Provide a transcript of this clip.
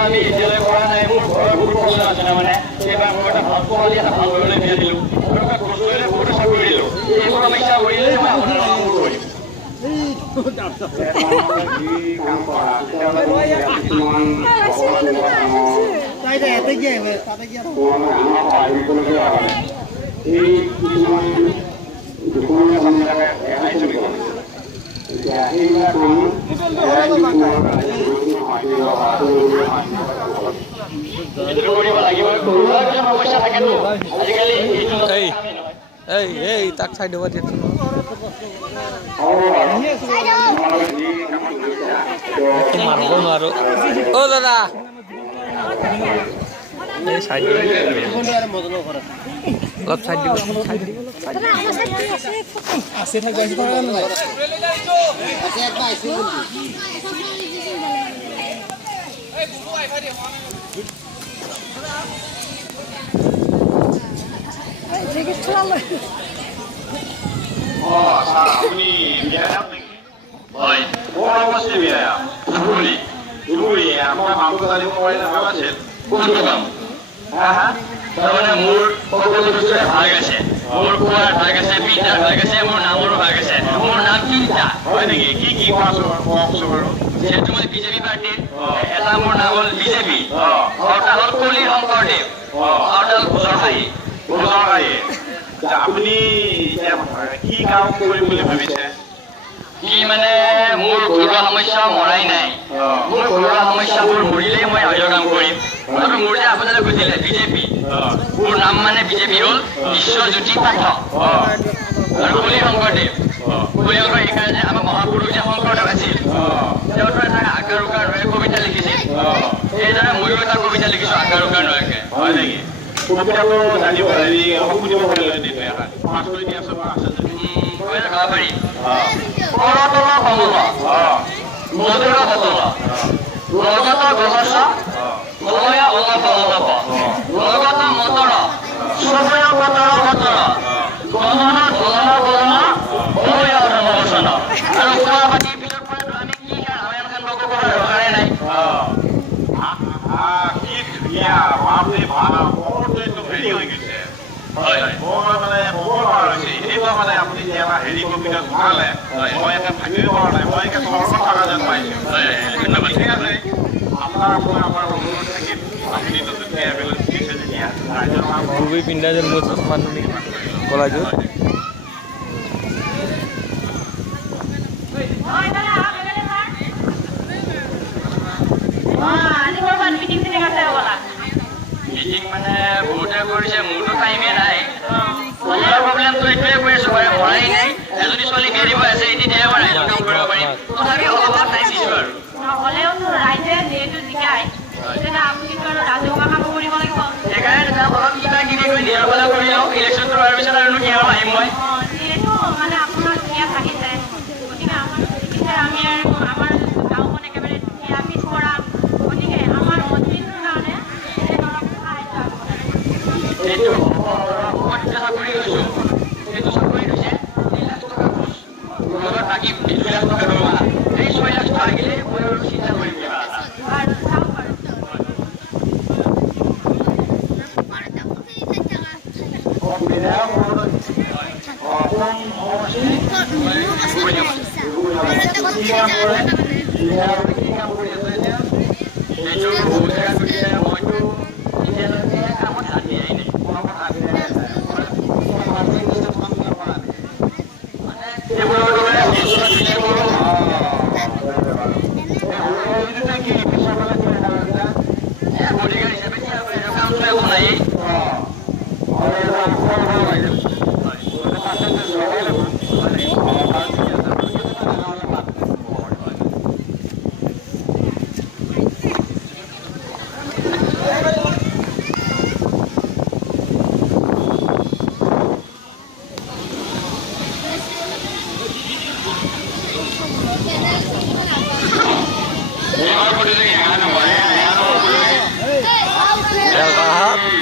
আমি এতিয়ালৈ কৰা নাই মোৰ ঘৰৰ বহুত প্ৰশ্ন আছে তাৰমানে এইবাৰ মই এটা ভাল পোৱালি এটা ভাল কৰিবলৈ বিয়া দিলোঁ আৰু এটা কষ্টৰে বহুতো চাকৰি দিলোঁ এইবোৰ সমস্যা কৰিলে মই আপোনাৰ নাম কৰিম তাক চাই দিব দিয়ে মাৰিব নোৱাৰো অ দাদা চাই দিব অলপ চাই দিব আছে আপনি বড় বসে বিয়া ধুবুরি ধুবুরি আপনার মাংস জানিব পাৰিলে ভাল আছিল কোনটো কাম তাৰমানে মোৰ সকলো বস্তুৰে ভাগ আছে মোৰ খোৱাৰ ভাগ আছে পিন্ধাৰ ভাগ আছে মোৰ নামৰো ভাগ আছে মোৰ নাম তিনিটা হয় নেকি কি কি কওকচোন বাৰু যিহেতু মই বিজেপি পাৰ্টীৰ এটা মোৰ নাম হ'ল বিজেপি আৰু এটা হ'ল কলি শংকৰদেৱ আৰু এটা হ'ল ভোজৰশাহী আপুনি কি কাম কৰিম বুলি ভাবিছে কি মানে মোৰ ঘৰুৱা সমস্যা মৰাই নাই মোৰ ঘৰুৱা সমস্যাবোৰ মৰিলেই মই অন্য কাম কৰিম আৰু মোৰ যে আপোনালোকে বুজিলে বিজেপি মোৰ নাম মানে বিজেপি হ'ল বিশ্বজ্যোতি পাঠক আৰু কলি শংকৰদেৱ এইকাৰণে আমাৰ মহাপুৰুষ যে শংকৰদেৱ আছিল তেওঁতো এটা আকাৰ উকাৰ নৈ কবিতা লিখিছিল সেইদৰে ময়ো এটা কবিতা লিখিছোঁ আকাৰ উকাৰ নৈকে হয় নেকি কবিতাটো জানিব হেৰি শুনিব পাৰিলে গাব পাৰি কৰতল কমল মধুৰ বতল লগত গলচ কলয়া অলপ অলপ লগত মতৰ চবয়া বতৰ বতৰ গমন ধলন গলন কলয়া ৰমবচন আৰু কোৱা পাতি পিছত পৰাটো আমি কি ৰামায়ণখন লগ কৰাৰ দৰকাৰে নাই কি ধুনীয়া বাপৰে বাপ বৰটো হেৰি হৈ গৈছে হয় মই মানে বৰ ভাল হৈছে এইবাৰ মানে আপুনি যে এটা হেৰি কবিতা ভৰালে মই একে ভাবিব পৰা নাই মই একে স্বৰ্গত থকা যেন পাইছোঁ ধন্যবাদ ঠিক আছে আপোনাৰ আমাৰ অনুৰোধ থাকিল আপুনি নতুনকৈ এভেইলেবল দিছে যেতিয়া ৰাইজৰ খুবই পিন্ধা যেন মোৰ চশমাটো কলাযোৰ মিটিং মানে বহুতে কৰিছে মোৰতো টাইমে নাই প্ৰব্লেমটো এইটোৱে কৰি আছোঁ বাৰু মৰাই নাই এজনী ছোৱালী বিয়া দিব আছে এতিয়া মই ৰাইজৰ কাম কৰিব পাৰিম তথাপি অলপ টাইম দিছোঁ আৰু নহ'লেওতো ৰাইজে যিহেতু জিকায় তেতিয়া আপুনিতো আৰু ৰাজহুৱা কাম কৰিব লাগিব সেইকাৰণে অলপ কিবা কিবি কৰি দিয়াৰ ফালে কৰি লওঁ ইলেকশ্যনটো হোৱাৰ পিছত আৰু কিমান আহিম মই যিহেতু মানে আপোনাৰ ধুনীয়া থাকিছে গতিকে আমাৰ আমি আৰু আমাৰ গাঁওখন একেবাৰে নিৰামিষ কৰা গতিকে আমাৰ মন্ত্ৰীটোৰ কাৰণে এইটো চাকৰি লৈছোঁ সেইটো চাকৰি লৈছে 2 লাখ টকা ঘোষ লগত বাকী 2 লাখ টকা দৰমহা এই 6 লাখ টকা আহিলে মই আৰু চিন্তা কৰিম কিবা এটা এইবাৰ প্ৰতিযোগী 11 নম্বৰ 11 নম্বৰ Welcome.